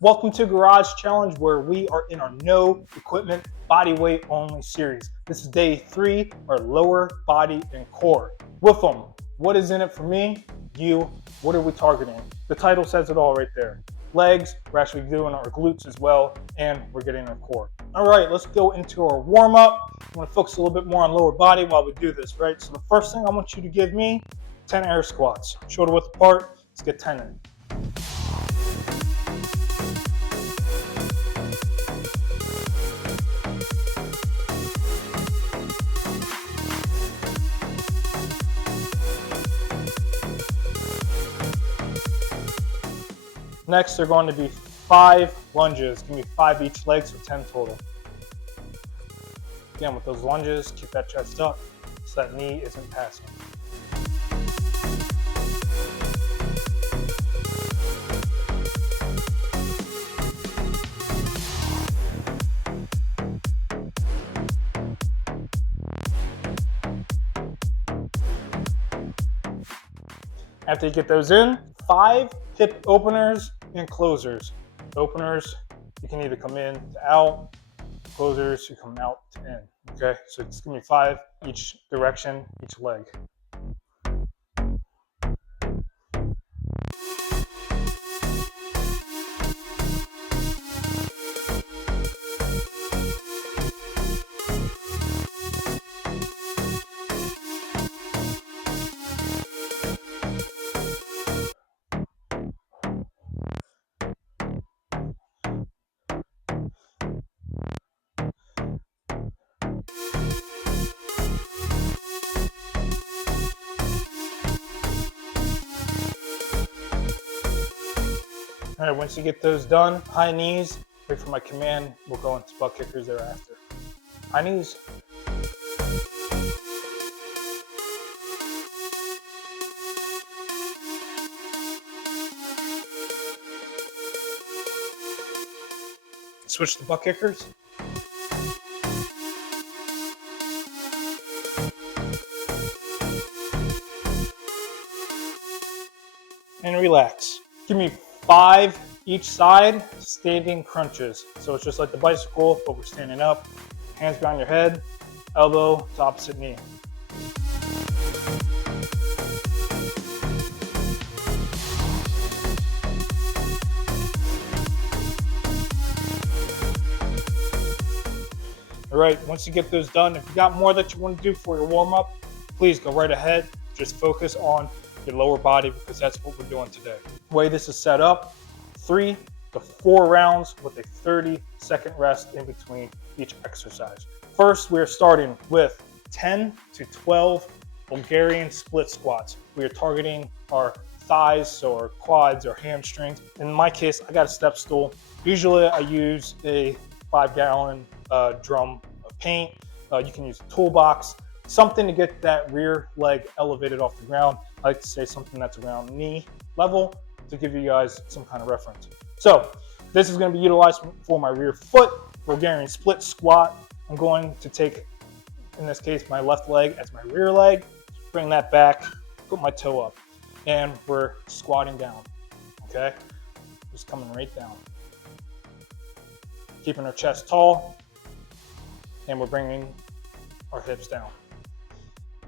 Welcome to Garage Challenge, where we are in our no equipment body weight only series. This is day 3, our lower body and core. With them, what is in it for me? You. What are we targeting? The title says it all right there. Legs, we're actually doing our glutes as well, and we're getting our core. All right, let's go into our warm up. I'm gonna focus a little bit more on lower body while we do this, right? So the first thing I want you to give me, 10 air squats. Shoulder width apart, let's get 10 in. Next, they're going to be 5 lunges. Give me 5 each leg, so 10 total. Again, with those lunges, keep that chest up so that knee isn't passing. After you get those in, 5 hip openers and closers. Openers, you can either come in to out. Closers, you come out to in. Okay, so just give me 5 each direction, each leg. All right, once you get those done, high knees, wait for my command, we'll go into butt kickers thereafter. High knees. Switch to butt kickers. And relax. Give me 5 each side, standing crunches. So it's just like the bicycle, but we're standing up. Hands behind your head, elbow to opposite knee. All right, once you get those done, if you got more that you want to do for your warm up, please go right ahead. Just focus on your lower body because that's what we're doing today. The way this is set up, 3 to 4 rounds with a 30-second rest in between each exercise. First, we're starting with 10 to 12 Bulgarian split squats. We are targeting our thighs or quads or hamstrings. In my case, I got a step stool. Usually I use a 5-gallon drum of paint. You can use a toolbox, something to get that rear leg elevated off the ground. I like to say something that's around knee level to give you guys some kind of reference. So this is going to be utilized for my rear foot Bulgarian split squat. I'm going to take, in this case, my left leg as my rear leg, bring that back, put my toe up, and we're squatting down, okay? Just coming right down. Keeping our chest tall, and we're bringing our hips down.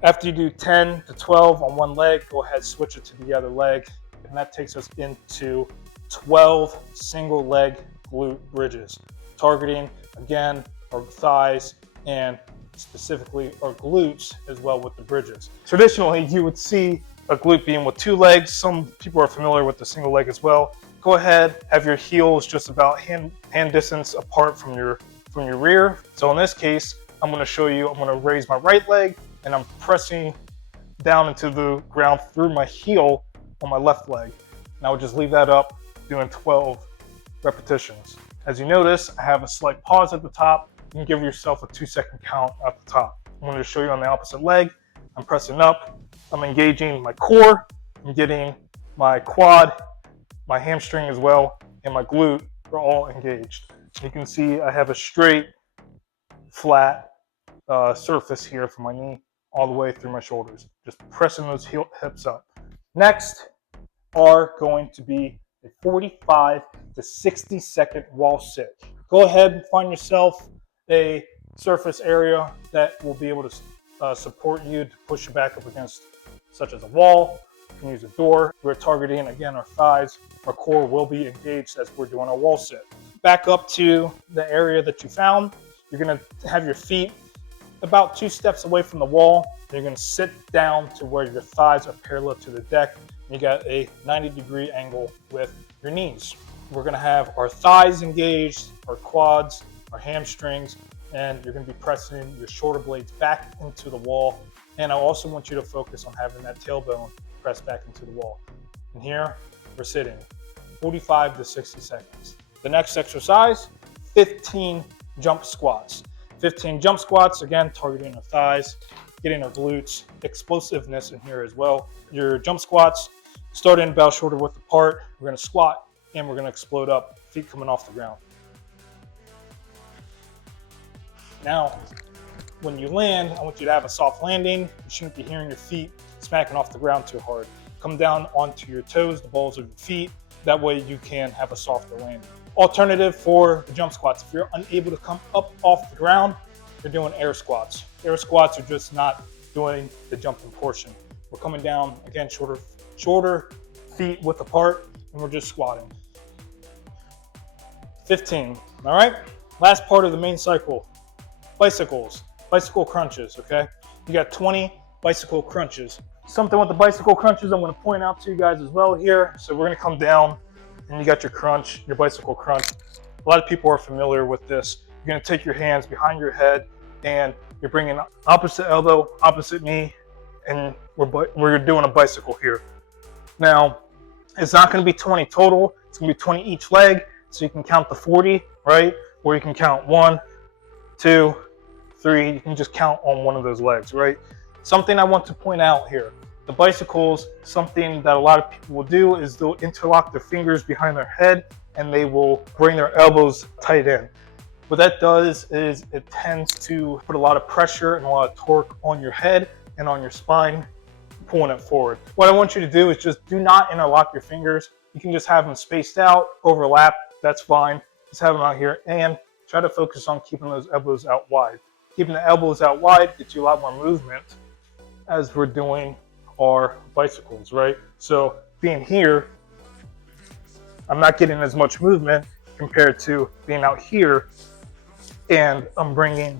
After you do 10 to 12 on one leg, go ahead, switch it to the other leg, and that takes us into 12 single leg glute bridges, targeting, again, our thighs and specifically our glutes as well with the bridges. Traditionally, you would see a glute being with 2 legs. Some people are familiar with the single leg as well. Go ahead, have your heels just about hand distance apart from your rear. So in this case, I'm going to show you, I'm going to raise my right leg and I'm pressing down into the ground through my heel on my left leg. And I would just leave that up, doing 12 repetitions. As you notice, I have a slight pause at the top. You can give yourself a 2-second count at the top. I'm going to show you on the opposite leg. I'm pressing up, I'm engaging my core, I'm getting my quad, my hamstring as well, and my glute are all engaged. You can see I have a straight, flat surface here from my knee all the way through my shoulders, just pressing those hips up. Next are going to be a 45 to 60-second wall sit. Go ahead and find yourself a surface area that will be able to support you to push you back up against, such as a wall. You can use a door. We're targeting, again, our thighs. Our core will be engaged as we're doing our wall sit. Back up to the area that you found. You're going to have your feet about 2 steps away from the wall. You're going to sit down to where your thighs are parallel to the deck. And you got a 90-degree angle with your knees. We're going to have our thighs engaged, our quads, our hamstrings, and you're going to be pressing your shoulder blades back into the wall. And I also want you to focus on having that tailbone pressed back into the wall. And here we're sitting 45 to 60 seconds. The next exercise, 15 jump squats. 15 jump squats, again, targeting our thighs, getting our glutes, explosiveness in here as well. Your jump squats, starting about shoulder width apart. We're going to squat and we're going to explode up, feet coming off the ground. Now, when you land, I want you to have a soft landing. You shouldn't be hearing your feet smacking off the ground too hard. Come down onto your toes, the balls of your feet. That way you can have a softer landing. Alternative for the jump squats, if you're unable to come up off the ground, you're doing air squats. Air squats are just not doing the jumping portion. We're coming down, again, shoulder, feet width apart, and we're just squatting. 15, all right? Last part of the main cycle, bicycle crunches, okay? You got 20 bicycle crunches. Something with the bicycle crunches I'm gonna point out to you guys as well here. So we're gonna come down and you got your crunch, your bicycle crunch. A lot of people are familiar with this. You're gonna take your hands behind your head and you're bringing opposite elbow, opposite knee, and we're doing a bicycle here. Now, it's not gonna be 20 total, it's gonna be 20 each leg, so you can count the 40, right? Or you can count 1, 2, 3, you can just count on one of those legs, right? Something I want to point out here, the bicycles, something that a lot of people will do is they'll interlock their fingers behind their head and they will bring their elbows tight in. What that does is it tends to put a lot of pressure and a lot of torque on your head and on your spine, pulling it forward. What I want you to do is just do not interlock your fingers. You can just have them spaced out, overlap, that's fine. Just have them out here and try to focus on keeping those elbows out wide. Keeping the elbows out wide gets you a lot more movement as we're doing our bicycles, right? So being here, I'm not getting as much movement compared to being out here and I'm bringing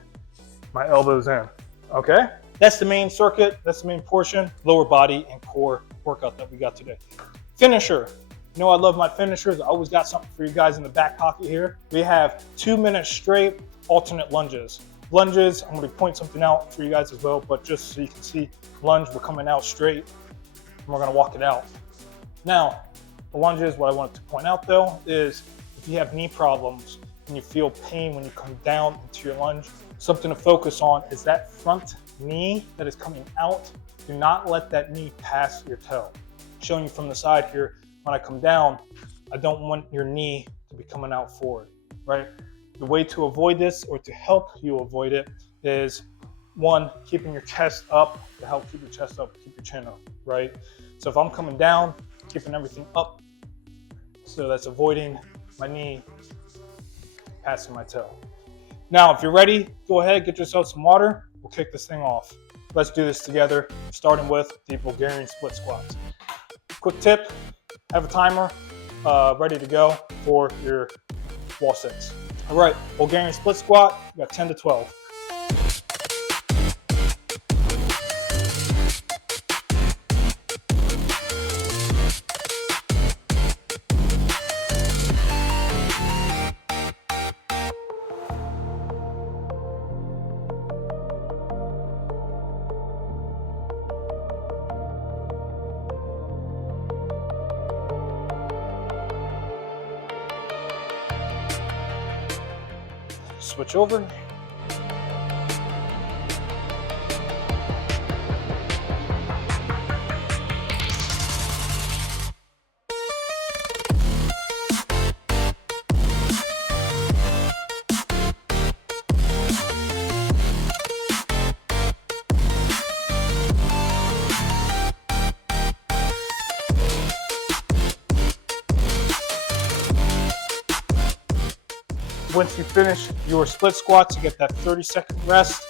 my elbows in, okay? That's the main circuit, that's the main portion, lower body and core workout that we got today. Finisher. You know I love my finishers. I always got something for you guys in the back pocket here. We have 2 minutes straight alternate lunges. Lunges, I'm going to point something out for you guys as well, but just so you can see, lunge, we're coming out straight and we're going to walk it out. Now, the lunges, what I wanted to point out though is if you have knee problems and you feel pain when you come down into your lunge, something to focus on is that front knee that is coming out. Do not let that knee pass your toe. Showing you from the side here, when I come down, I don't want your knee to be coming out forward, right? The way to avoid this or to help you avoid it is 1, keeping your chest up to help keep your chest up, keep your chin up, right? So if I'm coming down, keeping everything up, so that's avoiding my knee passing my toe. Now, if you're ready, go ahead, get yourself some water. We'll kick this thing off. Let's do this together, starting with the Bulgarian split squats. Quick tip, have a timer ready to go for your wall sits. All right, Bulgarian split squat, you got 10 to 12. Switch over. Once you finish your split squats, you get that 30-second rest.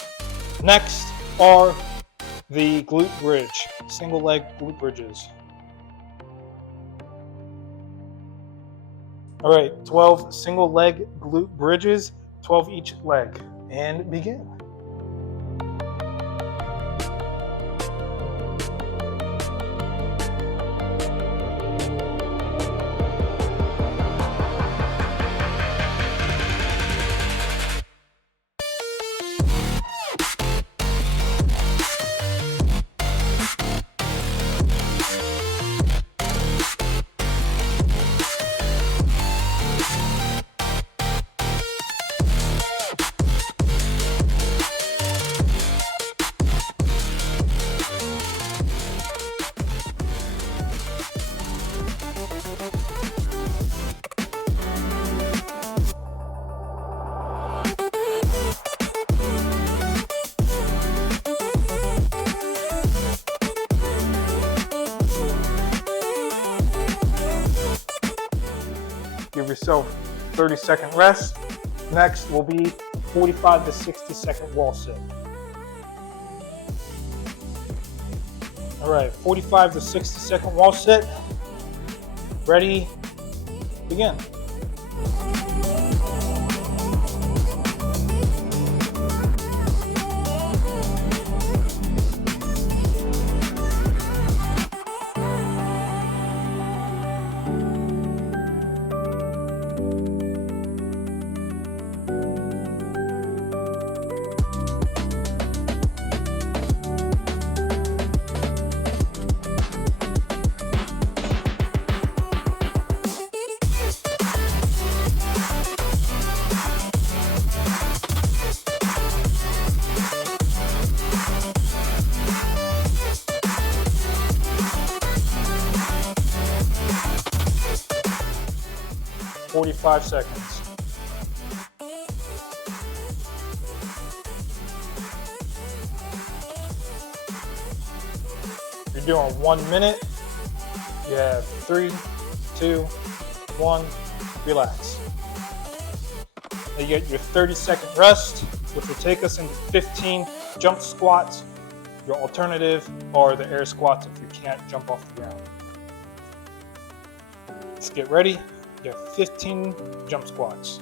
Next are the glute bridge, single leg glute bridges. All right, 12 single leg glute bridges, 12 each leg, and begin. Give yourself 30-second rest. Next will be 45 to 60-second wall sit. All right, 45 to 60-second wall sit. Ready, begin. Forty-five seconds. You're doing 1 minute. You have 3, 2, 1, relax. Now you get your 30-second rest, which will take us into 15 jump squats. Your alternative are the air squats if you can't jump off the ground. Let's get ready. You have 15 jump squats.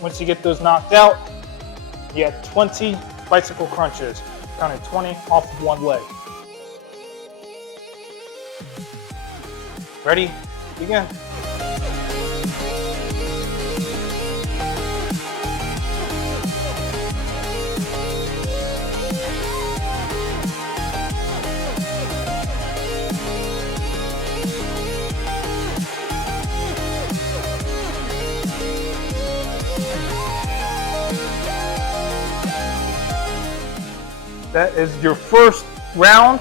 Once you get those knocked out, you have 20 bicycle crunches, counting 20 off of one leg. Ready? Begin. That is your first round.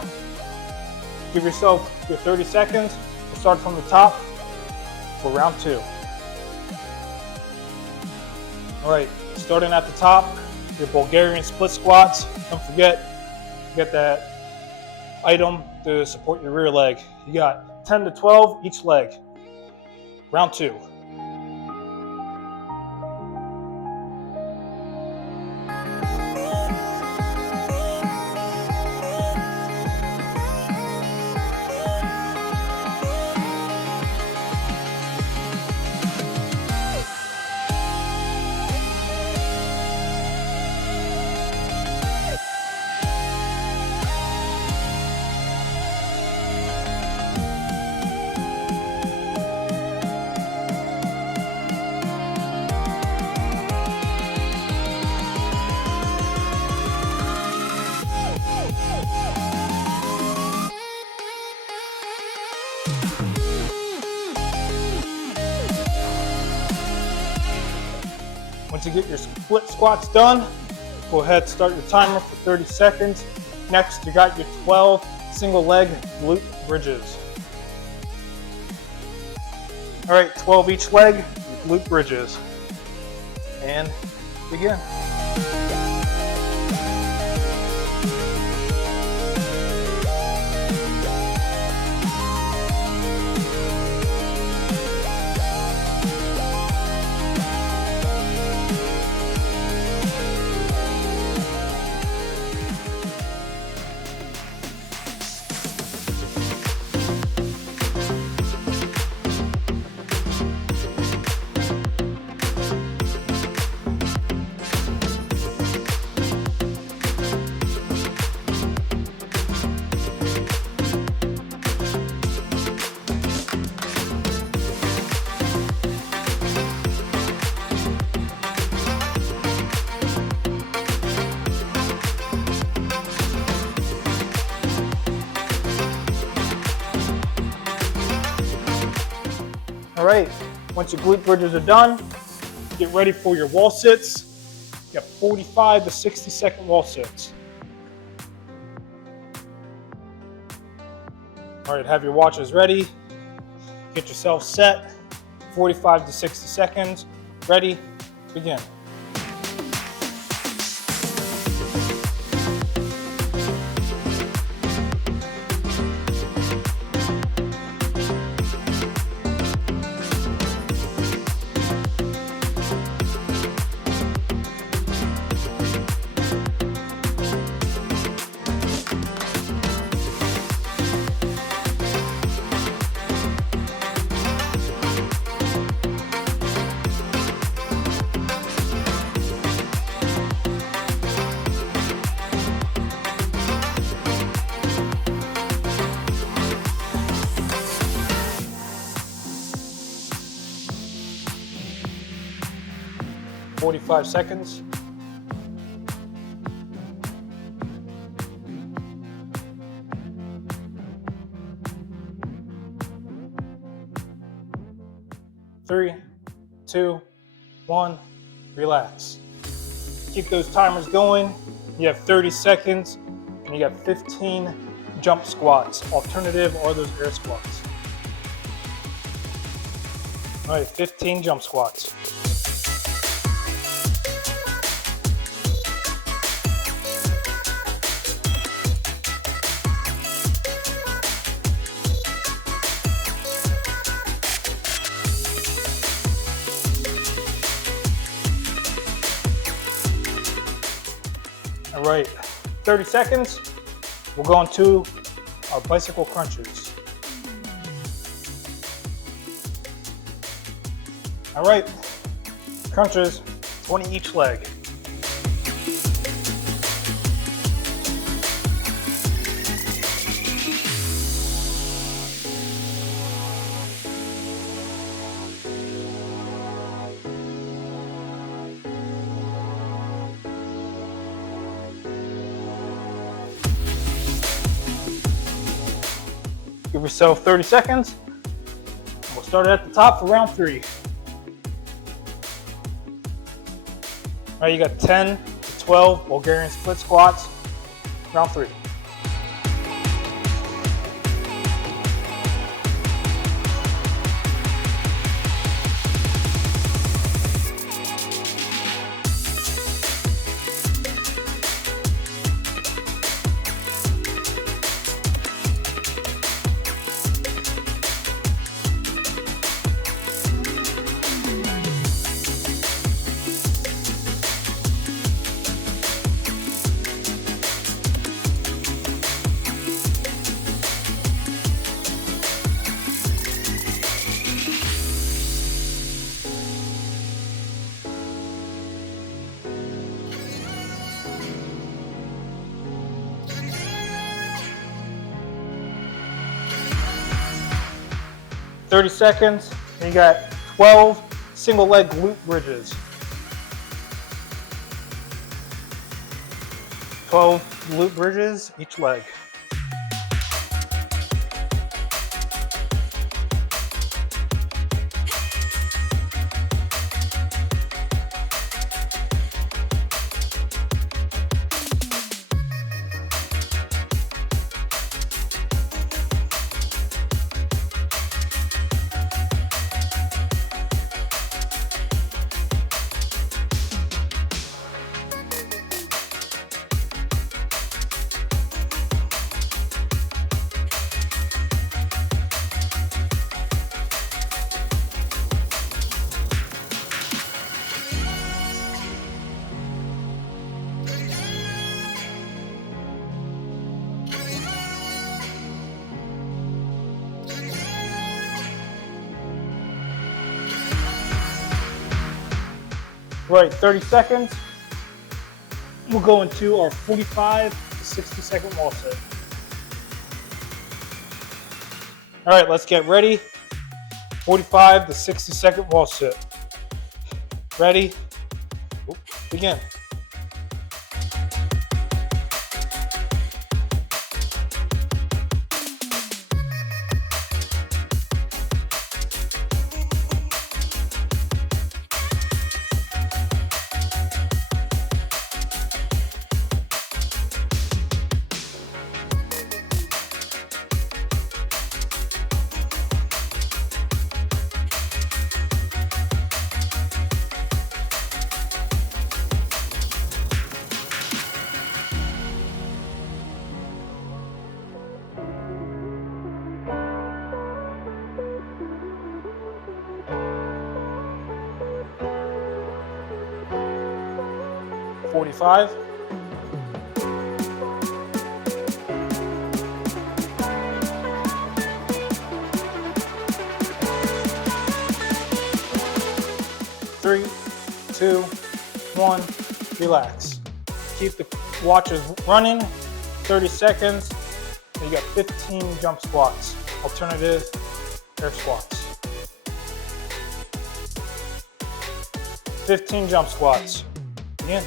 Give yourself your 30 seconds. We'll start from the top for round 2. All right, starting at the top, your Bulgarian split squats. Don't forget, get that item to support your rear leg. You got 10 to 12 each leg. Round 2. Once you get your split squats done, go ahead and start your timer for 30 seconds. Next, you got your 12 single leg glute bridges. All right, 12 each leg, glute bridges. And begin. All right, once your glute bridges are done, get ready for your wall sits. You got 45 to 60-second wall sits. All right, have your watches ready. Get yourself set. 45 to 60 seconds. Ready, begin. "45 seconds. Three, 2, 1, relax. Keep those timers going. You have 30 seconds and you got 15 jump squats. Alternative are those air squats. All right, 15 jump squats. All right, 30 seconds. We'll go into our bicycle crunches. All right, crunches, 20 each leg. Give yourself 30 seconds. We'll start at the top for round 3. All right, you got 10 to 12 Bulgarian split squats, round 3. "30 seconds, and you got 12 single leg glute bridges. 12 glute bridges each leg. Right, 30 seconds. We'll go into our 45 to 60 second wall sit. All right, let's get ready. 45 to 60 second wall sit. Ready? Begin. "45. 3, 2, 1, relax. Keep the watches running, 30 seconds. You got 15 jump squats, alternative air squats. 15 jump squats. Begin.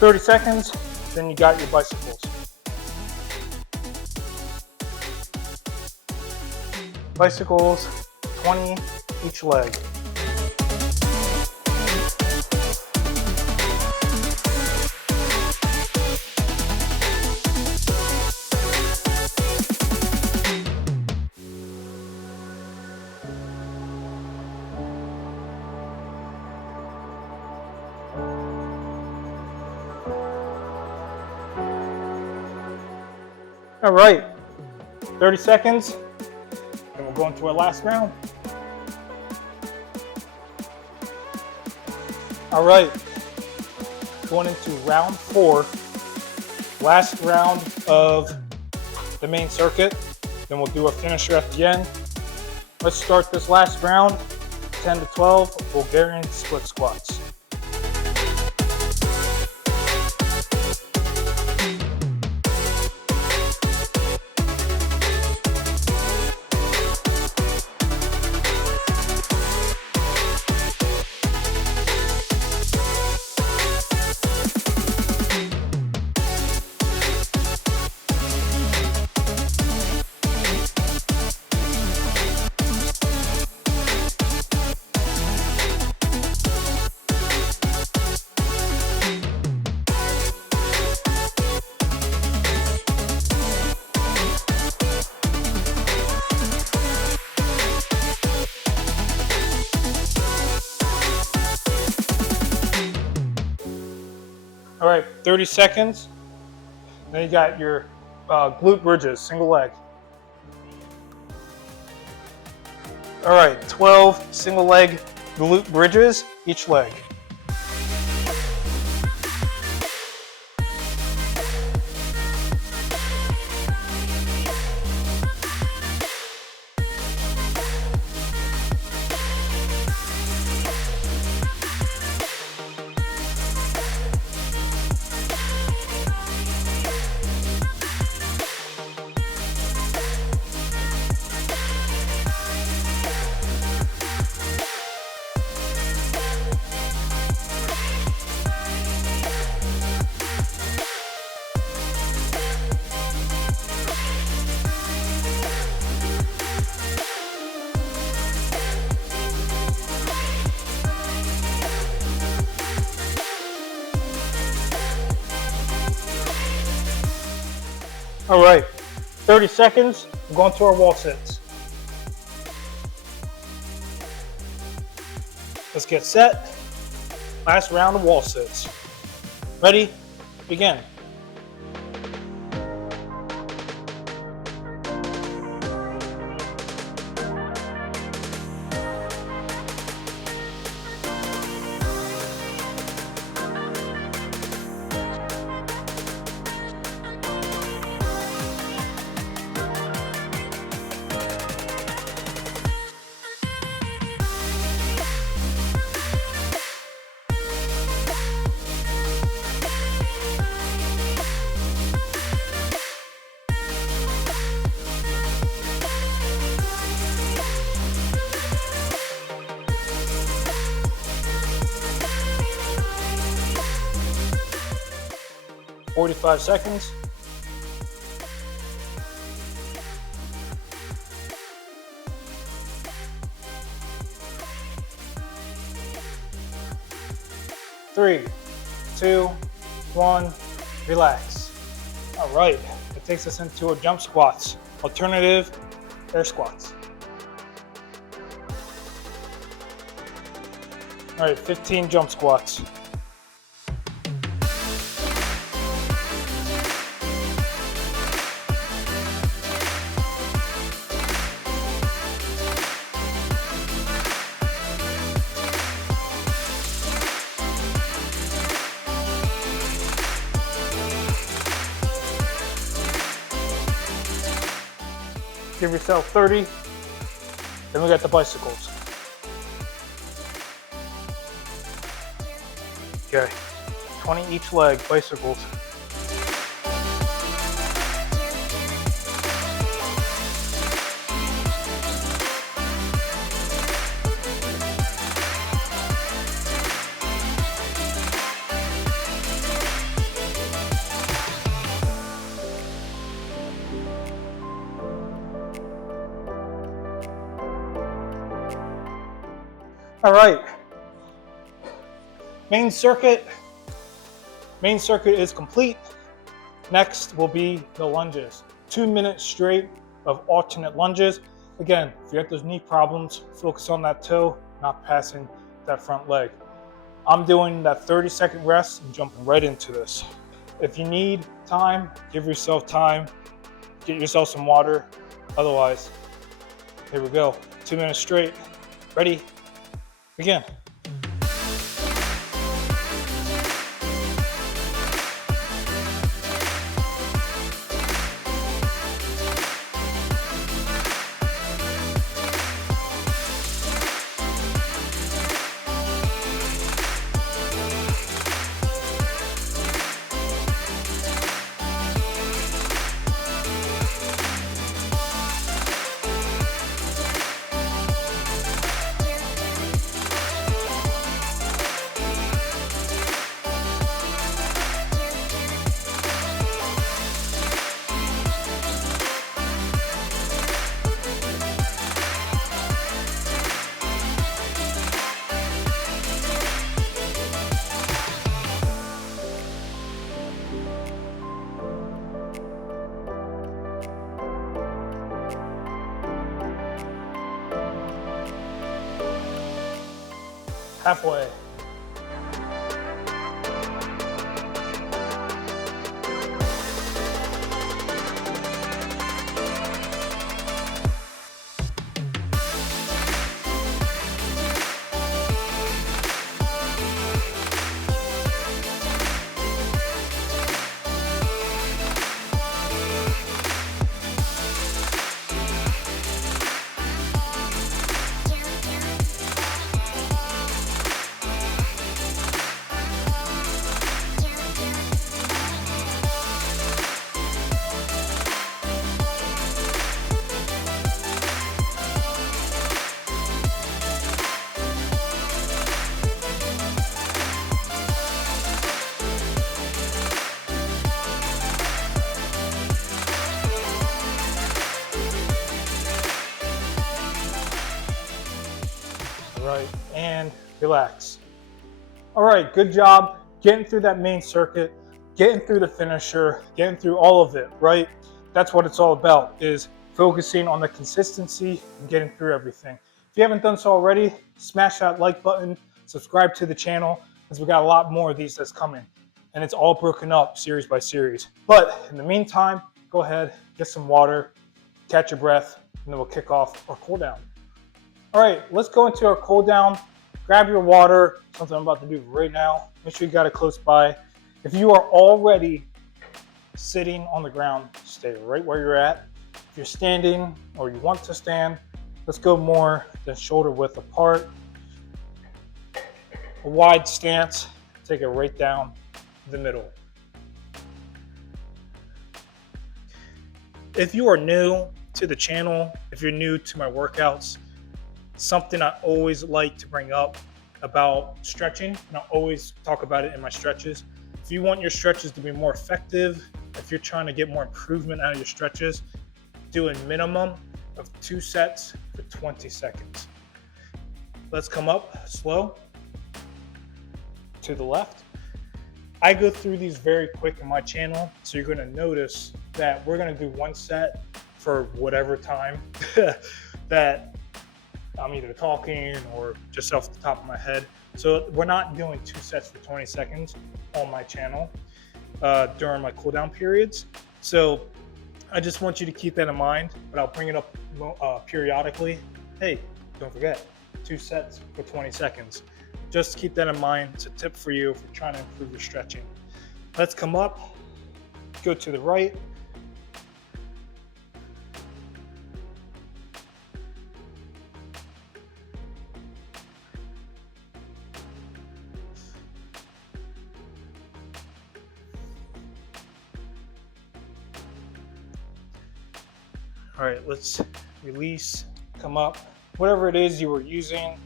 "30 seconds, then you got your bicycles. Bicycles, 20 each leg. All right, 30 seconds, and we'll go into our last round. All right, going into round 4, last round of the main circuit. Then we'll do a finisher at the end. Let's start this last round, 10 to 12 Bulgarian split squats. All right, 30 seconds. Then you got your glute bridges, single leg. All right, 12 single leg glute bridges, each leg. All right, 30 seconds, we're going to our wall sits. Let's get set. Last round of wall sits. Ready? Begin. 45 seconds. Three, two, one, relax. All right, it takes us into our jump squats, alternative air squats. All right, 15 jump squats. Give yourself 30. Then we got the bicycles. Okay, 20 each leg, bicycles. All right, main circuit is complete. Next will be the lunges. 2 minutes straight of alternate lunges. Again, if you have those knee problems, focus on that toe, not passing that front leg. I'm doing that 30-second rest and jumping right into this. If you need time, give yourself time. Get yourself some water. Otherwise, here we go. 2 minutes straight. Ready? Begin. Halfway. Right, and relax. All right, good job getting through that main circuit, getting through the finisher, getting through all of it, right? That's what it's all about, is focusing on the consistency and getting through everything. If you haven't done so already, smash that like button, subscribe to the channel, because we got a lot more of these that's coming. And it's all broken up series by series. But in the meantime, go ahead, get some water, catch your breath, and then we'll kick off our cool down. All right, let's go into our cool down. Grab your water, something I'm about to do right now. Make sure you got it close by. If you are already sitting on the ground, stay right where you're at. If you're standing or you want to stand, let's go more than shoulder width apart. A wide stance, take it right down the middle. If you are new to the channel, if you're new to my workouts, something I always like to bring up about stretching, and I always talk about it in my stretches, If you want your stretches to be more effective, if you're trying to get more improvement out of your stretches, do a minimum of 2 sets for 20 seconds. Let's come up slow to the left. I go through these very quick in my channel, so you're going to notice that we're going to do 1 set for whatever time that I'm either talking or just off the top of my head. So we're not doing 2 sets for 20 seconds on my channel during my cooldown periods. So I just want you to keep that in mind, but I'll bring it up periodically. Hey, don't forget, 2 sets for 20 seconds. Just keep that in mind. It's a tip for you if you're trying to improve your stretching. Let's come up, go to the right. All right, let's release, come up. Whatever it is you were using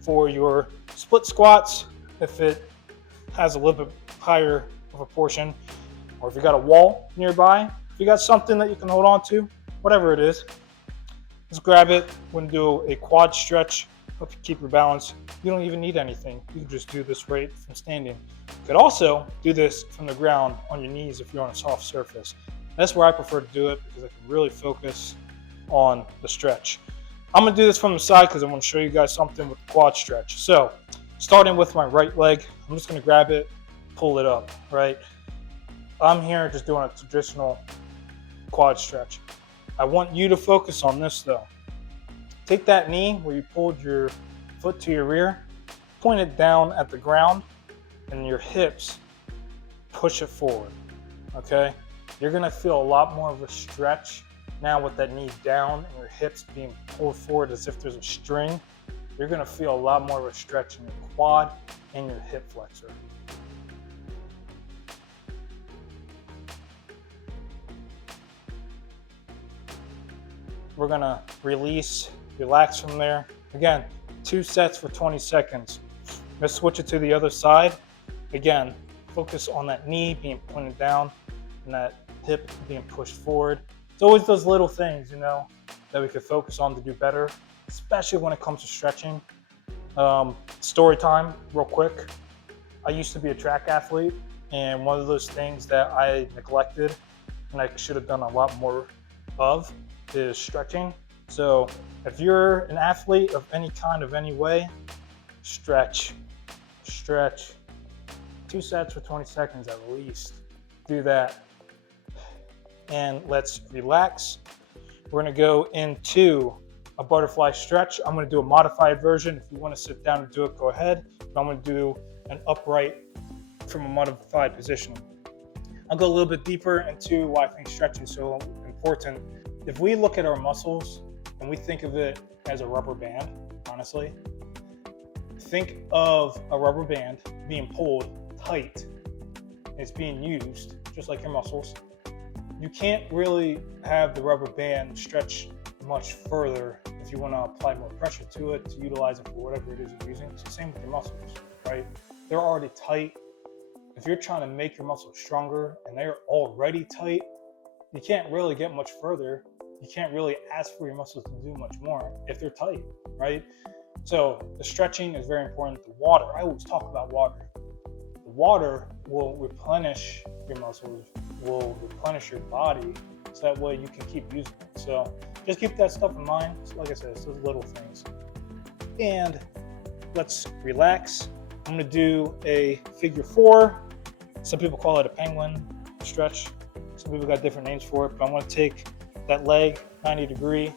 for your split squats, if it has a little bit higher of a portion, or if you got a wall nearby, if you got something that you can hold on to, whatever it is, just grab it. We're gonna do a quad stretch, help you keep your balance. You don't even need anything. You can just do this right from standing. You could also do this from the ground on your knees if you're on a soft surface. That's where I prefer to do it because I can really focus on the stretch. I'm gonna do this from the side because I want to show you guys something with the quad stretch. So starting with my right leg, I'm just gonna grab it, pull it up, right? I'm here just doing a traditional quad stretch. I want you to focus on this though. Take that knee where you pulled your foot to your rear, point it down at the ground, and your hips, push it forward, okay? You're gonna feel a lot more of a stretch now with that knee down and your hips being pulled forward as if there's a string. You're gonna feel a lot more of a stretch in your quad and your hip flexor. We're gonna release, relax from there. Again, 2 sets for 20 seconds. Let's switch it to the other side. Again, focus on that knee being pointed down and that hip being pushed forward. It's always those little things, you know, that we can focus on to do better, especially when it comes to stretching. Story time, real quick. I used to be a track athlete, and one of those things that I neglected and I should have done a lot more of is stretching. So if you're an athlete of any kind, of any way, stretch. 2 sets for 20 seconds at least. Do that. And let's relax. We're gonna go into a butterfly stretch. I'm gonna do a modified version. If you wanna sit down and do it, go ahead. But I'm gonna do an upright from a modified position. I'll go a little bit deeper into why I think stretching is so important. If we look at our muscles and we think of it as a rubber band, honestly, think of a rubber band being pulled tight. It's being used just like your muscles. You can't really have the rubber band stretch much further if you want to apply more pressure to it, to utilize it for whatever it is you're using. It's the same with your muscles, right? They're already tight. If you're trying to make your muscles stronger and they're already tight, you can't really get much further. You can't really ask for your muscles to do much more if they're tight, right? So the stretching is very important. The water, I always talk about water. The water will replenish your muscles, will replenish your body, so that way you can keep using it. So just keep that stuff in mind. So like I said, it's those little things. And let's relax. I'm gonna do a figure 4. Some people call it a penguin stretch. Some people got different names for it, but I'm gonna take that leg 90 degree,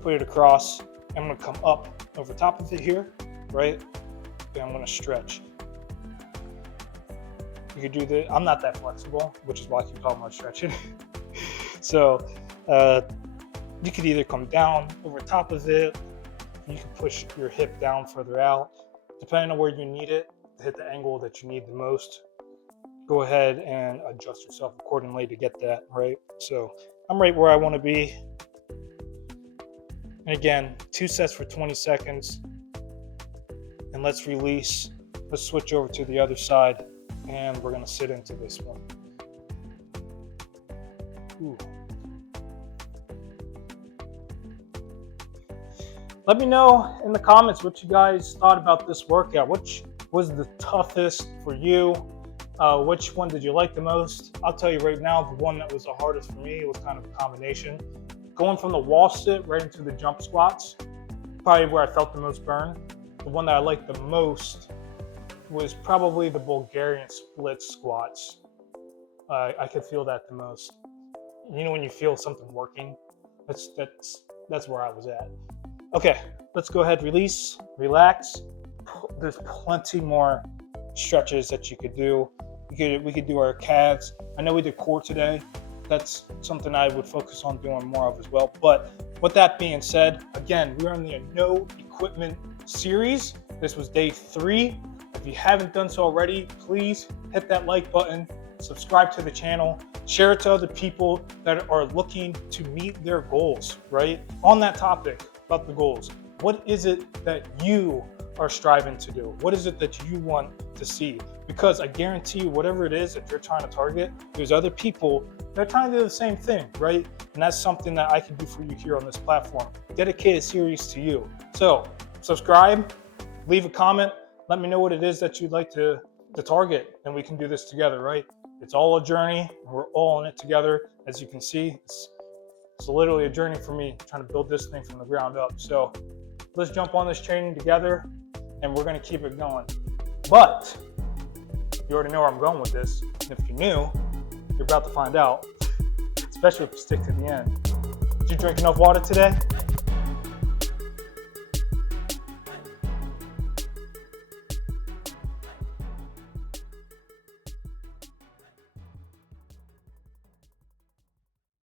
put it across. I'm gonna come up over top of it here, right? And I'm gonna stretch. You could do this. I'm not that flexible, which is why I keep talking about stretching. So you could either come down over top of it. You can push your hip down further out, depending on where you need it to hit the angle that you need the most. Go ahead and adjust yourself accordingly to get that right. So I'm right where I want to be. And again, 2 sets for 20 seconds. And let's release. Let's switch over to the other side. and we're gonna sit into this one. Ooh. Let me know in the comments what you guys thought about this workout. Which was the toughest for you? Which one did you like the most? I'll tell you right now, the one that was the hardest for me was kind of a combination. Going from the wall sit right into the jump squats, probably where I felt the most burn. The one that I liked the most was probably the Bulgarian split squats. I could feel that the most. You know when you feel something working? That's where I was at. Okay, let's go ahead, release, relax. There's plenty more stretches that you could do. We could do our calves. I know we did core today. That's something I would focus on doing more of as well. But with that being said, again, we're on the no equipment series. This was day 3. If you haven't done so already, please hit that like button, subscribe to the channel, share it to other people that are looking to meet their goals, right? On that topic about the goals, what is it that you are striving to do? What is it that you want to see? Because I guarantee you, whatever it is that you're trying to target, there's other people that are trying to do the same thing, right? And that's something that I can do for you here on this platform. Dedicated series to you. So subscribe, leave a comment, let me know what it is that you'd like to target, and we can do this together, right? It's all a journey, and we're all in it together. As you can see, it's literally a journey for me, trying to build this thing from the ground up. So let's jump on this training together, and we're gonna keep it going. But you already know where I'm going with this. And if you're new, you're about to find out, especially if you stick to the end. Did you drink enough water today?